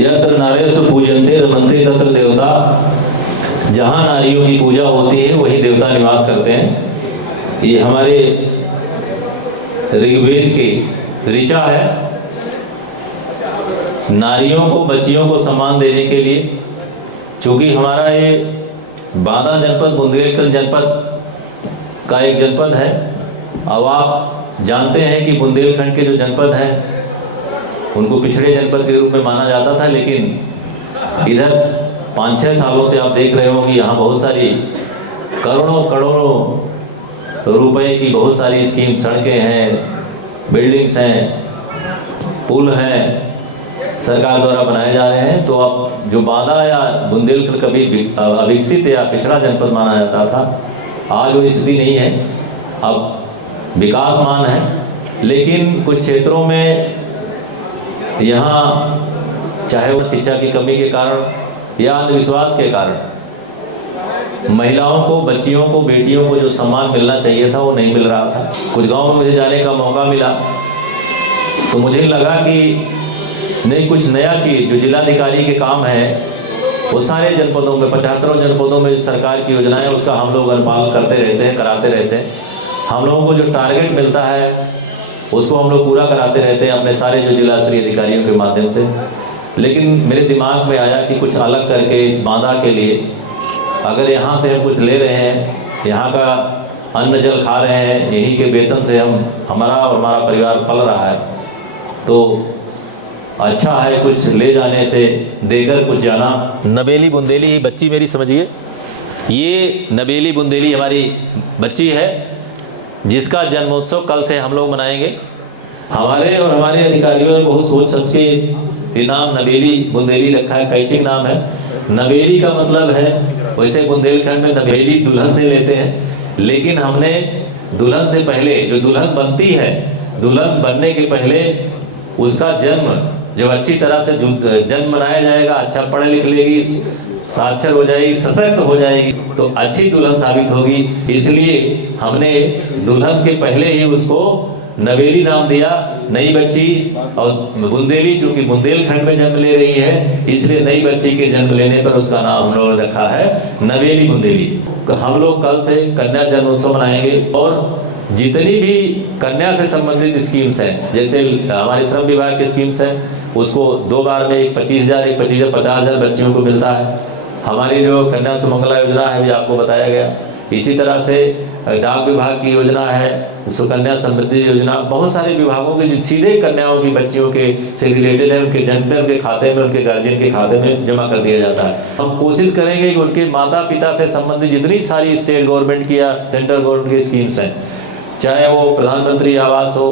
यत्र नारेषु पूजन्ते रमन्ते तत्र देवता। जहाँ नारियों की पूजा होती है वहीं देवता निवास करते हैं। ये हमारे ऋग्वेद की ऋचा है। नारियों को, बच्चियों को सम्मान देने के लिए, चूँकि हमारा ये बांदा जनपद बुंदेलखंड जनपद का एक जनपद है। अब आप जानते हैं कि बुंदेलखंड के जो जनपद हैं उनको पिछड़े जनपद के रूप में माना जाता था, लेकिन इधर 5-6 सालों से आप देख रहे हो कि यहाँ बहुत सारी करोड़ों करोड़ों रुपए की बहुत सारी स्कीम, सड़कें हैं, बिल्डिंग्स हैं, पुल हैं, सरकार द्वारा बनाए जा रहे हैं। तो अब जो बांदा या बुंदेलखंड कभी अविकसित या पिछड़ा जनपद माना जाता था, आज वो स्थिति नहीं है, अब विकासमान है। लेकिन कुछ क्षेत्रों में यहाँ चाहे वो शिक्षा की कमी के कारण या अंधविश्वास के कारण महिलाओं को, बच्चियों को, बेटियों को जो सम्मान मिलना चाहिए था वो नहीं मिल रहा था। कुछ गाँव में मुझे जाने का मौका मिला तो मुझे लगा कि नहीं, कुछ नया चीज़ जो जिलाधिकारी के काम है वो सारे जनपदों में, 75 जनपदों में सरकार की योजनाएं उसका हम लोग अनुपालन करते रहते हैं, कराते रहते हैं। हम लोगों को जो टारगेट मिलता है उसको हम लोग पूरा कराते रहते हैं अपने सारे जो जिला स्तरीय अधिकारियों के माध्यम से। लेकिन मेरे दिमाग में आया कि कुछ अलग करके इस बांदा के लिए, अगर यहाँ से हम कुछ ले रहे हैं, यहाँ का अन्न जल खा रहे हैं, यहीं के वेतन से हमारा और हमारा परिवार पल रहा है, तो अच्छा है कुछ ले जाने से, देकर कुछ जाना। नबेली बुंदेली बच्ची मेरी समझिए, ये नबेली बुंदेली हमारी बच्ची है जिसका जन्मोत्सव कल से हम लोग मनाएंगे। हमारे और हमारे अधिकारियों ने बहुत सोच समझ के ये नाम नबेली बुंदेली रखा है, कैचिंग नाम है। नवेली का मतलब है, वैसे बुंदेलखंड में नवेली दुल्हन से लेते हैं, लेकिन हमने दुल्हन से पहले जो दुल्हन बनती है, दुल्हन बनने के पहले उसका जन्म जब अच्छी तरह से जन्म बनाया जाएगा, अच्छा पढ़ लिख लेगी, साक्षर हो जाएगी, सशक्त हो जाएगी, तो अच्छी दुल्हन साबित होगी। इसलिए हमने दुल्हन के पहले ही उसको नवेली नाम दिया। नई बच्ची और बुंदेली जो कि बुंदेलखंड में जन्म ले रही है, इसलिए नई बच्ची के जन्म लेने पर उसका नाम हम लोगों ने रखा है नवेली बुंदेली। हम लोग कल से कन्या जन्मोत्सव मनाएंगे और जितनी भी कन्या से संबंधित स्कीम्स हैं, जैसे हमारे श्रम विभाग की स्कीम्स हैं, उसको 2 बार में एक 25,000 एक 50,000 बच्चियों को मिलता है। हमारी जो कन्या सुमंगला योजना है भी आपको बताया गया। इसी तरह से डाक विभाग की योजना है, सुकन्या समृद्धि योजना, बहुत सारे विभागों के सीधे कन्याओं की बच्चियों के से रिलेटेड है, उनके जन्म पे उनके खाते में, उनके गार्जियन के खाते में जमा कर दिया जाता है। हम कोशिश करेंगे कि उनके माता पिता से संबंधित जितनी सारी स्टेट गवर्नमेंट की या सेंट्रल गवर्नमेंट की स्कीम्स हैं, चाहे वो प्रधानमंत्री आवास हो,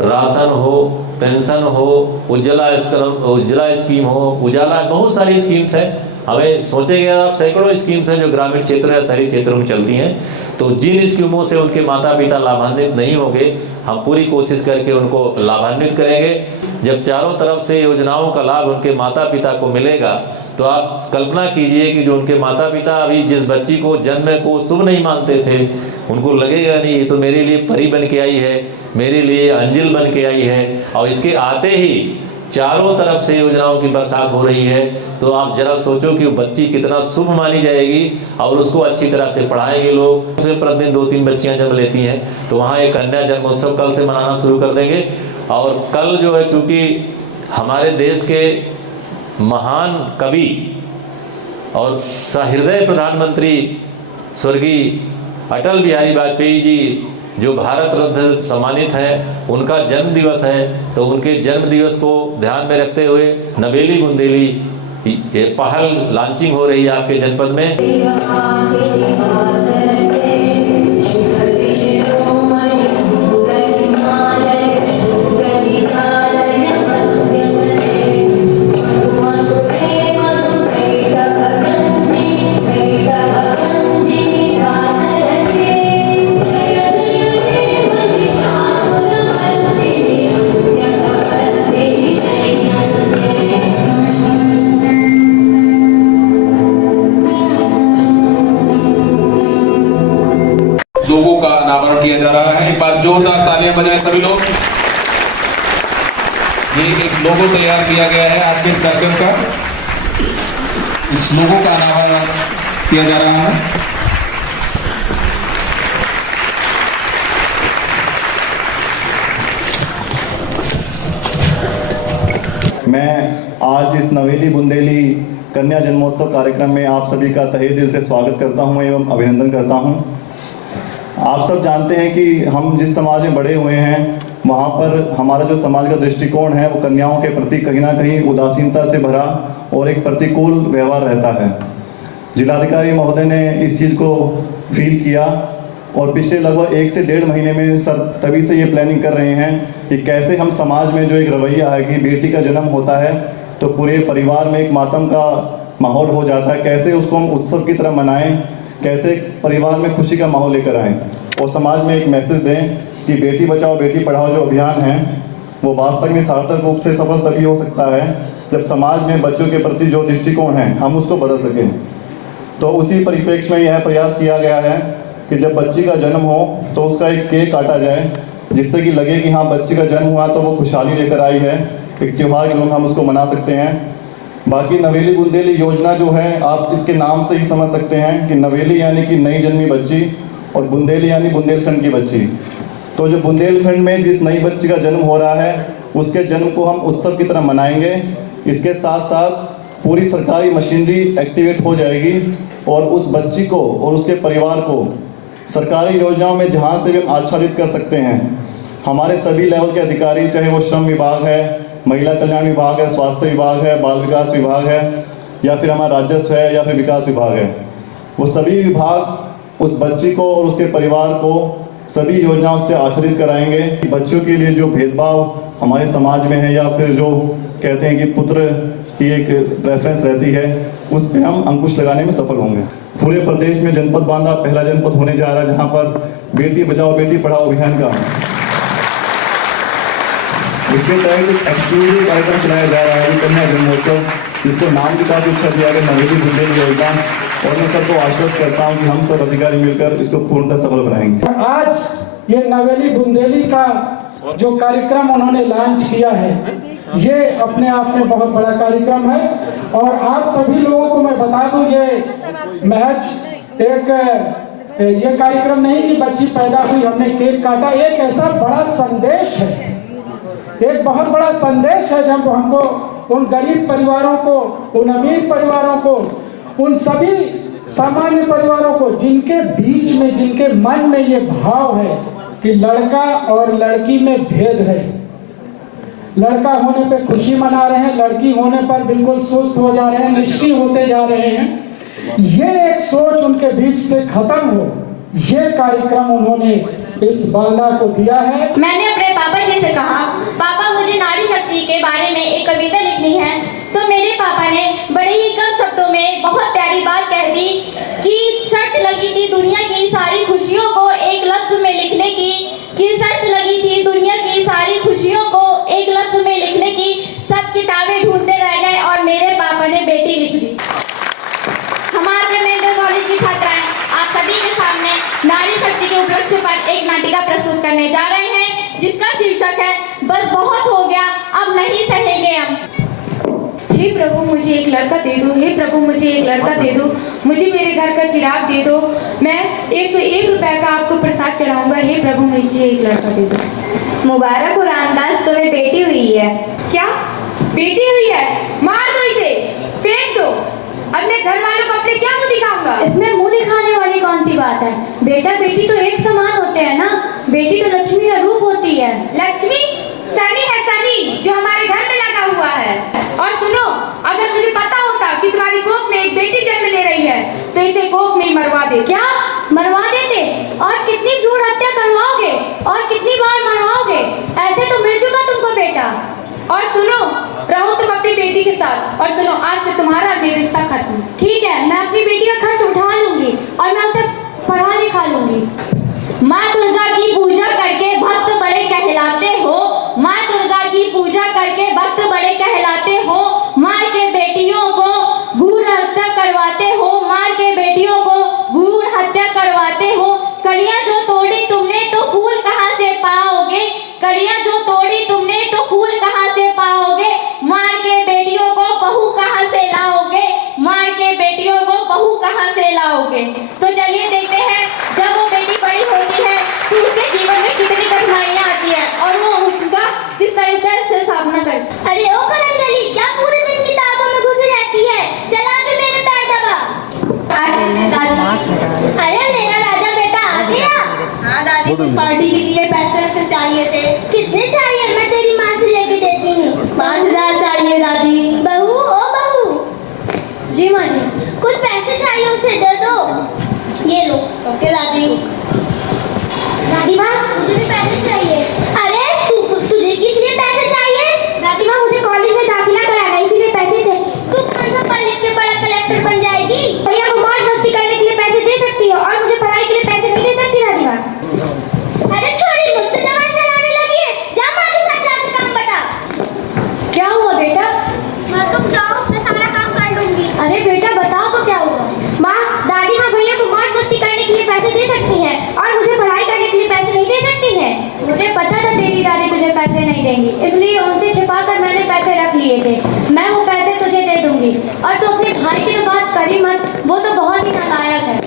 राशन हो, पेंशन हो, उज्ज्वला स्कीम हो, उजाला, बहुत सारी स्कीम्स हैं। हमें सोचेंगे आप, सैकड़ों स्कीम्स हैं जो ग्रामीण क्षेत्र या शहरी क्षेत्रों में चलती हैं। तो जिन स्कीमों से उनके माता पिता लाभान्वित नहीं होंगे, हम पूरी कोशिश करके उनको लाभान्वित करेंगे। जब चारों तरफ से योजनाओं का लाभ उनके माता पिता को मिलेगा, तो आप कल्पना कीजिए कि जो उनके माता पिता अभी जिस बच्ची को जन्म को शुभ नहीं मानते थे, उनको लगेगा नहीं ये तो मेरे लिए परी बन के आई है, मेरे लिए अंजिल बन के आई है, और इसके आते ही चारों तरफ से योजनाओं की बरसात हो रही है। तो आप जरा सोचो कि बच्ची कितना शुभ मानी जाएगी, और उसको अच्छी तरह से पढ़ाएंगे लोग। उसमें प्रतिदिन 2-3 बच्चियां जन्म लेती हैं, तो वहाँ एक कन्या जन्मोत्सव कल से मनाना शुरू कर देंगे। और कल जो है, चूँकि हमारे देश के महान कवि और सहृदय प्रधानमंत्री स्वर्गीय अटल बिहारी वाजपेयी जी जो भारत रत्न सम्मानित हैं, उनका जन्म दिवस है, तो उनके जन्म दिवस को ध्यान में रखते हुए नवेली बुंदेली ये पहल लॉन्चिंग हो रही है आपके जनपद में। लोगों का अनावरण किया जा रहा है। एक बार जोरदार तालियां बजाएं सभी लोग। ये एक लोगो तैयार किया गया है आज के इस कार्यक्रम का। इस लोगो का अनावरण किया जा रहा है। मैं आज इस नवेली बुंदेली कन्या जन्मोत्सव कार्यक्रम में आप सभी का तहे दिल से स्वागत करता हूं एवं अभिनंदन करता हूं। आप सब जानते हैं कि हम जिस समाज में बड़े हुए हैं, वहाँ पर हमारा जो समाज का दृष्टिकोण है वो कन्याओं के प्रति कहीं ना कहीं उदासीनता से भरा और एक प्रतिकूल व्यवहार रहता है। जिलाधिकारी महोदय ने इस चीज़ को फील किया और पिछले लगभग 1 से 1.5 महीने में सर तभी से ये प्लानिंग कर रहे हैं कि कैसे हम समाज में जो एक रवैया है कि बेटी का जन्म होता है तो पूरे परिवार में एक मातम का माहौल हो जाता है, कैसे उसको हम उत्सव की तरह मनाएं, कैसे परिवार में खुशी का माहौल लेकर आएँ और समाज में एक मैसेज दें कि बेटी बचाओ बेटी पढ़ाओ जो अभियान है वो वास्तव में सार्थक रूप से सफल तभी हो सकता है जब समाज में बच्चों के प्रति जो दृष्टिकोण है हम उसको बदल सकें। तो उसी परिप्रेक्ष्य में यह प्रयास किया गया है कि जब बच्ची का जन्म हो तो उसका एक केक काटा जाए, जिससे कि लगे कि हाँ बच्ची का जन्म हुआ तो वो खुशहाली लेकर आई है, एक त्यौहार के रूप में हम उसको मना सकते हैं। बाकी नवेली बुंदेली योजना जो है आप इसके नाम से ही समझ सकते हैं कि नवेली यानी कि नई जन्मी बच्ची और बुंदेली यानी बुंदेलखंड की बच्ची। तो जो बुंदेलखंड में जिस नई बच्ची का जन्म हो रहा है उसके जन्म को हम उत्सव की तरह मनाएंगे। इसके साथ साथ पूरी सरकारी मशीनरी एक्टिवेट हो जाएगी और उस बच्ची को और उसके परिवार को सरकारी योजनाओं में जहाँ से भी हम आच्छादित कर सकते हैं। हमारे सभी लेवल के अधिकारी, चाहे वो श्रम विभाग है, महिला कल्याण विभाग है, स्वास्थ्य विभाग है, बाल विकास विभाग है या फिर हमारा राजस्व है या फिर विकास विभाग है, वो सभी विभाग उस बच्ची को और उसके परिवार को सभी योजनाओं से आच्छादित कराएंगे। बच्चों के लिए जो भेदभाव हमारे समाज में है या फिर जो कहते हैं कि पुत्र की एक प्रेफरेंस रहती है, उस पर हम अंकुश लगाने में सफल होंगे। पूरे प्रदेश में जनपद बांदा पहला जनपद होने जा रहा है जहाँ पर बेटी बचाओ बेटी पढ़ाओ अभियान का इसके तहत एक एक्सक्लूसिव कार्यक्रम चलाया जा रहा है कन्या जन्मोत्सव, जिसको नाम भी काफ़ी अच्छा दिया गया नवेली बुंदेली योजना। और मैं सबको आश्वस्त करता हूँ कि हम सब अधिकारी मिलकर इसको पूर्णतः सफल बनाएंगे। आज ये नवेली बुंदेली का जो कार्यक्रम उन्होंने लॉन्च किया है, ये अपने आप में बहुत बड़ा कार्यक्रम है। और आप सभी लोगों को मैं बता दूं, ये महज एक ये कार्यक्रम नहीं कि बच्ची पैदा हुई हमने केक काटा, एक ऐसा बड़ा संदेश है, एक बहुत बड़ा संदेश है जब हमको उन गरीब परिवारों को, उन अमीर परिवारों को, उन सभी सामान्य परिवारों को जिनके बीच में, जिनके मन में ये भाव है कि लड़का और लड़की में भेद है, लड़का होने पे खुशी मना रहे हैं, लड़की होने पर बिल्कुल सुस्त हो जा रहे हैं, निष्क्रिय होते जा रहे हैं, ये एक सोच उनके बीच से खत्म हो, ये कार्यक्रम उन्होंने इस बांदा को दिया है। मैंने अपने पापा जी से कहा, पापा मुझे नारी शक्ति के बारे में एक कविता लिखनी है, तो मेरे पापा ने बड़े ही कम शब्दों में बहुत प्यारी बात कह दी कि शर्त लगी थी दुनिया की सारी खुशियों को एक लफ्ज में लिखने की, कि शर्त लगी थी दुनिया की सारी खुशियों को एक लफ्ज में लिखने की, सब किताबें ढूंढते रह गए और मेरे पापा ने बेटी लिख दी। हमारे मेडिकल कॉलेज की छात्राएं आप सभी के सामने नारी शक्ति के उपलक्ष्य पर एक नाटिका प्रस्तुत करने जा रहे हैं, जिसका शीर्षक है बस बहुत हो गया अब नहीं सहेंगे हम। हे प्रभु मुझे एक लड़का दे दो, हे प्रभु मुझे एक लड़का दे दो, मुझे मेरे घर का चिराग दे दो, मैं 101 रुपए का आपको प्रसाद चढ़ाऊंगा, हे प्रभु मुझे एक लड़का दे दो। मुबारक हो रामदास, तुम्हें बेटी हुई है। क्या बेटी हुई है? मार दो इसे, फेंक दो। अब मैं घर वालों को अपने क्या मुंह दिखाऊंगा? इसमें मुंह दिखाने वाली कौन सी बात है? बेटा बेटी तो एक समान होते हैं ना, बेटी तो लक्ष्मी का रूप होती है। लक्ष्मी सनी है, सनी जो हमारे घर में लगा हुआ है। और सुनो, अगर मुझे पता होता कि तुम्हारी कोख में एक बेटी जन्म ले रही है तो इसे कोख में ही मरवा दे। क्या मरवा देते? और कितनी भ्रूण हत्या करवाओगे और कितनी बार मरवाओगे? ऐसे तो मिल चुका तुमको बेटा। और सुनो, रहो तुम अपनी बेटी के साथ, और सुनो आज से तुम्हारा और मेरा रिश्ता खत्म। ठीक है, मैं अपनी बेटी का खर्च उठा लूंगी और मैं उसे पढ़ा लिखा लूंगी। माँ दुर्गा की पूजा करके भक्त बड़े कहलाते हो, माँ दुर्गा की पूजा करके भक्त बड़े कहलाते हो, मार के बेटियों को भ्रूण हत्या करवाते हो, मार के बेटियों को भ्रूण हत्या करवाते हो। कलियां जो तोड़ी तुमने तो फूल कहाँ से पाओगे, कलियां जो तोड़ी तुमने तो फूल कहाँ से पाओगे, मार के बेटियों को बहू कहाँ से लाओगे, मार के बेटियों को बहू कहाँ से लाओगे। तो चलिए देखते हैं जब वो बेटी बड़ी होती है तो उसके जीवन में कितनी कठिनाइयाँ आती है और वो उसका किस तरीके से सामना करती है। अरे ओ करंजली, क्या पूरे दिन किताबों में घुसी रहती है? चला के मेरे पैर दबा। अरे मेरा राजा बेटा आ गया। हाँ दादी, कुछ पार्टी के लिए पैसे चाहिए थे। कितने चाहिए? मैं तेरी माँ से लेके देती हूँ। 5000 चाहिए दादी। बहू ओ बहू। जी माँ जी, कुछ पैसे चाहिए उसे दे दो। ये लो। ओके दादी। दादी माँ, मुझे भी पैसे चाहिए। अरे तुझे किस लिए पैसे चाहिए? दादी माँ, मुझे कॉलेज में दाखिला कराना है, इसीलिए पैसे चाहिए। तू कौन सा पढ़ लिख के बड़ा कलेक्टर बन जाएगी? भैया को मौज मस्ती करने के लिए पैसे दे सकती हो और मुझे पढ़ाई के लिए पैसे नहीं दे सकती दादी माँ। अरे छोरी, मुझसे जबान चलाने लगी है। जा माँ के साथ जाकर काम बता। क्या हुआ बेटा? माँ तुम जाओ, मैं सारा काम कर लूंगी। अरे बेटा बताओ तो क्या हुआ? माँ, दादी माँ भैया को मौज मस्ती करने के लिए पैसे दे सकती है और मुझे पढ़ाई करने के लिए पैसे नहीं दे सकती है। मुझे पता था तेरी दादी तुझे पैसे नहीं देंगी, इसलिए उनसे छिपाकर मैंने पैसे रख लिए थे। मैं वो पैसे तुझे दे दूंगी और तू अपने भाई की तो बात करी मत, वो तो बहुत ही नालायक है।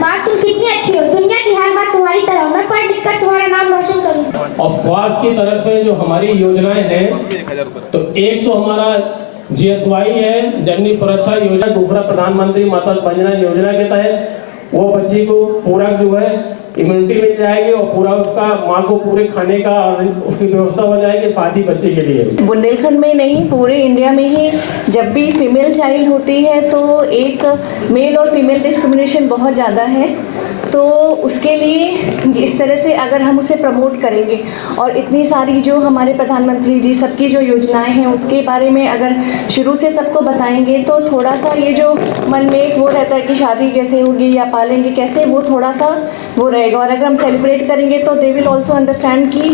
माँ तुम कितनी अच्छी हो, दुनिया की हर बात तुम्हारी तरह, मैं पढ़ लिख कर तुम्हारा नाम रोशन करूँगी। और स्वास्थ्य की तरफ से जो हमारी योजनाएं हैं, तो एक तो हमारा GSY है, जननी सुरक्षा योजना, दूसरा प्रधानमंत्री माता वंदना योजना के तहत वो बच्ची को पूरा जो है इम्यूनिटी मिल जाएगी और पूरा उसका माँ को पूरे खाने का और उसकी व्यवस्था हो जाएगी, साथ ही बच्चे के लिए। बुंदेलखंड में नहीं, पूरे इंडिया में ही जब भी फीमेल चाइल्ड होती है तो एक मेल और फीमेल डिस्क्रिमिनेशन बहुत ज़्यादा है। तो उसके लिए इस तरह से अगर हम उसे प्रमोट करेंगे और इतनी सारी जो हमारे प्रधानमंत्री जी सबकी जो योजनाएं हैं उसके बारे में अगर शुरू से सबको बताएंगे तो थोड़ा सा ये जो मन में एक वो रहता है कि शादी कैसे होगी या पालेंगे कैसे, वो थोड़ा सा वो रहेगा। और अगर हम सेलिब्रेट करेंगे तो दे विल ऑल्सो अंडरस्टैंड कि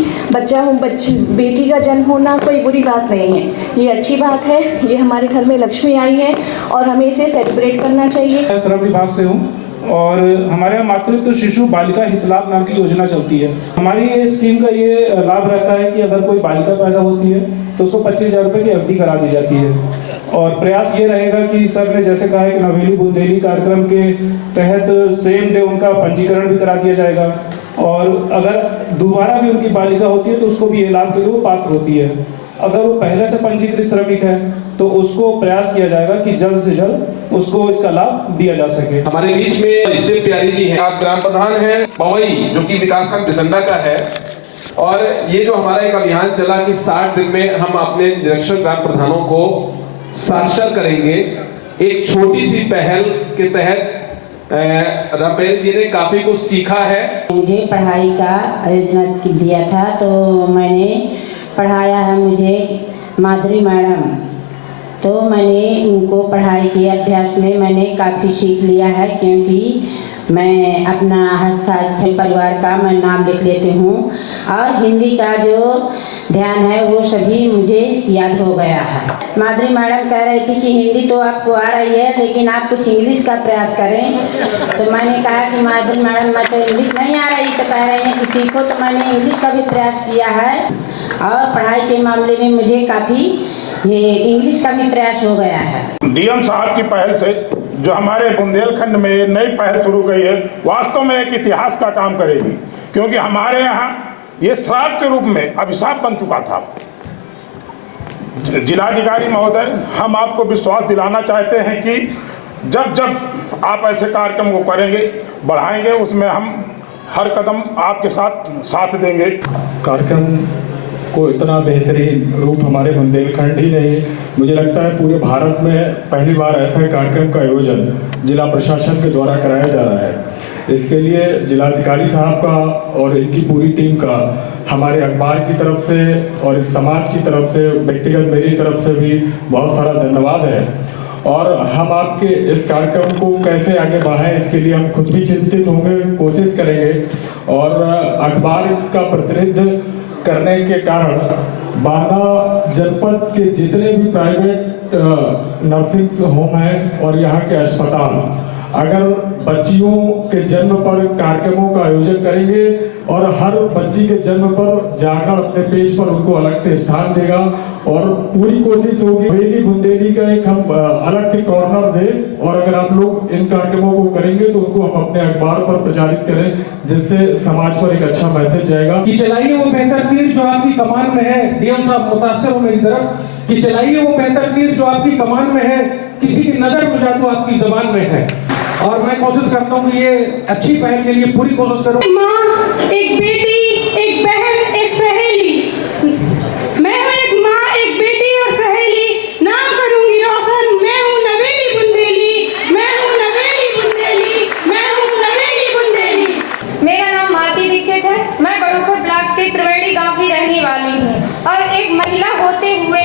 बेटी का जन्म होना कोई बुरी बात नहीं है, ये अच्छी बात है, ये हमारे घर में लक्ष्मी आई है और हमें इसे सेलिब्रेट करना चाहिए। श्रम विभाग से हूँ और हमारे यहाँ मातृत्व शिशु बालिका हित लाभ नाम की योजना चलती है। हमारी ये स्कीम का ये लाभ रहता है कि अगर कोई बालिका पैदा होती है तो उसको 25,000 रुपये की FD करा दी जाती है। और प्रयास ये रहेगा कि सर ने जैसे कहा है कि नवेली बुंदेली कार्यक्रम के तहत सेम डे उनका पंजीकरण भी करा दिया जाएगा और अगर दोबारा भी उनकी बालिका होती है तो उसको भी ये लाभ के लिए वो पात्र होती है। अगर वो पहले से पंजीकृत श्रमिक है तो उसको प्रयास किया जाएगा कि जल्द से जल्द उसको इसका लाभ दिया जा सके। हमारे बीच में ऋषभ प्यारी जी हैं, आप ग्राम प्रधान हैं पवई, जो कि विकासखंड दिसंडा का है। और ये जो हमारा एक अभियान चला कि 60 दिन में हम अपने निरक्षर ग्राम प्रधानों को साक्षर करेंगे, एक छोटी सी पहल के तहत रमेश जी ने काफी कुछ सीखा है। मुझे पढ़ाई का आयोजना दिया था तो मैंने पढ़ाया है मुझे माधुरी मैडम, तो मैंने उनको पढ़ाई के अभ्यास में मैंने काफ़ी सीख लिया है, क्योंकि मैं अपना हस्ताक्षर परिवार का मैं नाम लिख लेती हूँ और हिंदी का जो ध्यान है वो सभी मुझे याद हो गया है। माधुरी मैडम कह रही थी कि हिंदी तो आपको आ रही है लेकिन आप कुछ इंग्लिश का प्रयास करें, तो मैंने कहा कि माधुरी मैडम मैं तो इंग्लिश नहीं आ रही, तो कह रही हैं कि सीखो, तो मैंने इंग्लिश का भी प्रयास किया है और पढ़ाई के मामले में मुझे काफ़ी ये इंग्लिश का भी प्रयास हो गया है। DM साहब की पहल से जो हमारे बुंदेलखंड में नई पहल शुरू गई है, वास्तव में एक इतिहास का काम करेगी, क्योंकि हमारे यहाँ ये श्राप के रूप में अभिशाप बन चुका था। जिलाधिकारी महोदय, हम आपको विश्वास दिलाना चाहते हैं कि जब जब आप ऐसे कार्यक्रम को करेंगे, बढ़ाएंगे, उसमें हम हर कदम आपके साथ देंगे। कार्यक्रम को इतना बेहतरीन रूप हमारे बुंदेलखंड ही नहीं, मुझे लगता है पूरे भारत में पहली बार ऐसा कार्यक्रम का आयोजन जिला प्रशासन के द्वारा कराया जा रहा है। इसके लिए जिलाधिकारी साहब का और इनकी पूरी टीम का हमारे अखबार की तरफ से और इस समाज की तरफ से, व्यक्तिगत मेरी तरफ से भी बहुत सारा धन्यवाद है। और हम आपके इस कार्यक्रम को कैसे आगे बढ़ाएं, इसके लिए हम खुद भी चिंतित होंगे, कोशिश करेंगे। और अखबार का प्रतिनिधित्व करने के कारण बांदा जनपद के जितने भी प्राइवेट नर्सिंग होम हैं और यहाँ के अस्पताल अगर बच्चियों के जन्म पर कार्यक्रमों का आयोजन करेंगे और हर बच्ची के जन्म पर जाकर अपने पेज पर उनको अलग से स्थान देगा और पूरी कोशिश होगी नवेली बुंदेली का एक हम अलग से कॉर्नर दें और अगर आप लोग इन कार्यक्रमों को करेंगे तो उनको हम अपने अखबार पर प्रचारित करें, जिससे समाज पर एक अच्छा मैसेज जाएगा। कि चलाइए वो बेहतर तीर जो आपकी कमान में है। DM साहब मुतासिर हो मेरी तरफ कि चलाइए वो बेहतर तीर जो आपकी कमान में है, किसी की नजर में जादू आपकी जबान में है। और मैं कोशिश करता हूँ कि ये अच्छी पहल के लिए पूरी कोशिश करूँ। माँ, एक बेटी, एक बहन, एक सहेली। मैं हूँ एक माँ, एक बेटी और सहेली, नाम करूँगी रोशन। मैं हूँ नवेली बुंदेली, मैं हूँ नवेली बुंदेली, मैं हूँ नवेली बुंदेली। मेरा नाम मालती दीक्षित है। मैं बड़ोखर ब्लॉक के त्रिवेणी गांव की रहने वाली हूँ और एक महिला होते हुए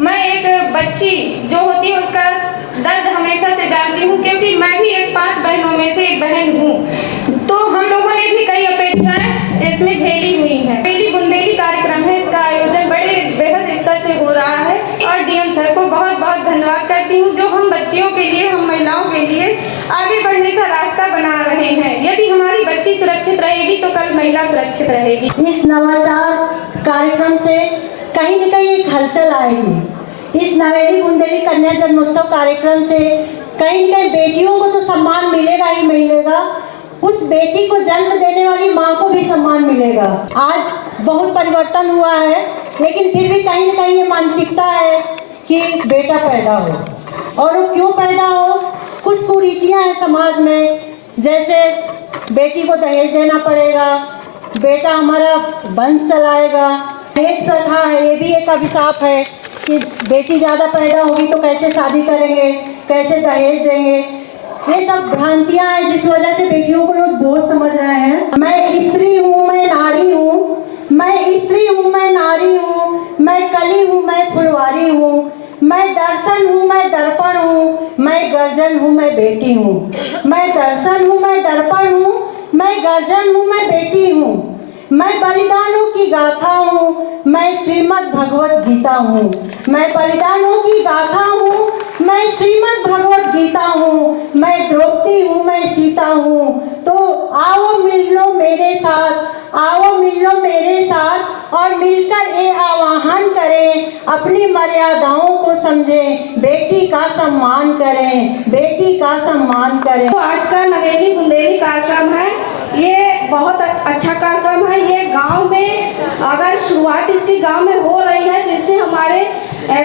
मैं एक बच्ची जो होती है उसका दर्द हमेशा से जानती हूँ, क्योंकि मैं भी एक 5 बहनों में से एक बहन हूँ। तो हम लोगों ने भी कई अपेक्षाएं इसमें झेली हुई हैं। नवेली बुंदेली कार्यक्रम है, इसका आयोजन बड़े बेहद स्तर से हो रहा है और DM सर को बहुत बहुत धन्यवाद करती हूँ जो हम बच्चियों के लिए, हम महिलाओं के लिए आगे बढ़ने का रास्ता बना रहे हैं। यदि हमारी बच्ची सुरक्षित रहेगी तो कल महिला सुरक्षित रहेगी। इस नवाचार कार्यक्रम से कहीं न कहीं एक हलचल आएगी। इस नवेली बुंदेली कन्या जन्मोत्सव कार्यक्रम से कहीं न कहीं बेटियों को तो सम्मान मिलेगा ही मिलेगा, उस बेटी को जन्म देने वाली माँ को भी सम्मान मिलेगा। आज बहुत परिवर्तन हुआ है, लेकिन फिर भी कहीं न कहीं ये मानसिकता है कि बेटा पैदा हो। और वो क्यों पैदा हो, कुछ कुरीतियाँ हैं समाज में, जैसे बेटी को दहेज देना पड़ेगा, बेटा हमारा वंश चलाएगा, दहेज प्रथा है, ये भी एक अभिशाप है कि बेटी ज़्यादा पैदा होगी तो कैसे शादी करेंगे, कैसे दहेज देंगे। ये सब भ्रांतियां हैं जिस वजह से बेटियों को लोग बोझ समझ रहे हैं। मैं स्त्री हूँ, मैं नारी हूँ, मैं स्त्री हूँ, मैं नारी हूँ, मैं कली हूँ, मैं फुलवारी हूँ, मैं दर्शन हूँ, मैं दर्पण हूँ, मैं गर्जन हूँ, मैं बेटी हूँ। मैं दर्शन हूँ, मैं दर्पण हूँ, मैं गर्जन हूँ, मैं बेटी हूँ। मैं बलिदानों की गाथा हूँ, मैं श्रीमद् भगवत गीता हूँ। मैं बलिदानों की गाथा हूँ, मैं श्रीमद् भगवत गीता हूँ। मैं द्रौपदी हूँ, मैं सीता हूँ। तो आओ मिल लो मेरे साथ, आओ मिल लो मेरे साथ और मिलकर ये आह्वान करें, अपनी मर्यादाओं को समझें, बेटी का सम्मान करें, बेटी का सम्मान करें। तो आज का नवेली बुंदेली कार्यक्रम है, ये बहुत अच्छा कार्यक्रम है। ये गांव में अगर शुरुआत इसकी गांव में हो रही है, जिससे हमारे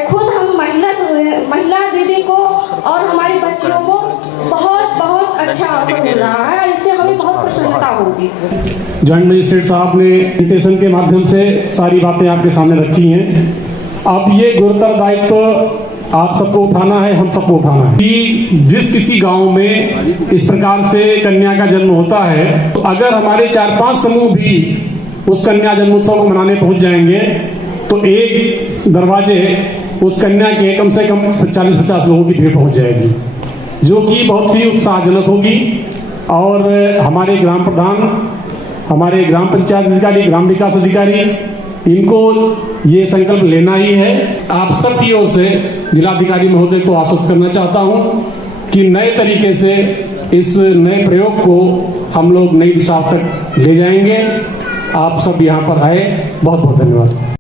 खुद हम महिला दीदी को और हमारी बच्चियों को बहुत अच्छा अवसर मिल रहा है। इससे हमें बहुत प्रसन्नता होगी। जॉइंट मजिस्ट्रेट साहब ने प्रेजेंटेशन के माध्यम से सारी बातें आपके सामने रखी हैं। अब ये गुरुतर दायित्व आप सबको उठाना है, हम सबको उठाना है कि जिस किसी गांव में इस प्रकार से कन्या का जन्म होता है, तो अगर हमारे 4-5 समूह भी उस कन्या जन्मोत्सव को मनाने पहुंच जाएंगे तो एक दरवाजे उस कन्या के कम से कम 40-50 लोगों की भीड़ पहुंच जाएगी, जो कि बहुत ही उत्साहजनक होगी। और हमारे ग्राम प्रधान, हमारे ग्राम पंचायत अधिकारी, ग्राम विकास अधिकारी, इनको ये संकल्प लेना ही है। आप सबकी ओर से जिलाधिकारी महोदय को आश्वस्त करना चाहता हूं कि नए तरीके से इस नए प्रयोग को हम लोग नई दिशा तक ले जाएंगे। आप सब यहाँ पर आए, बहुत बहुत धन्यवाद।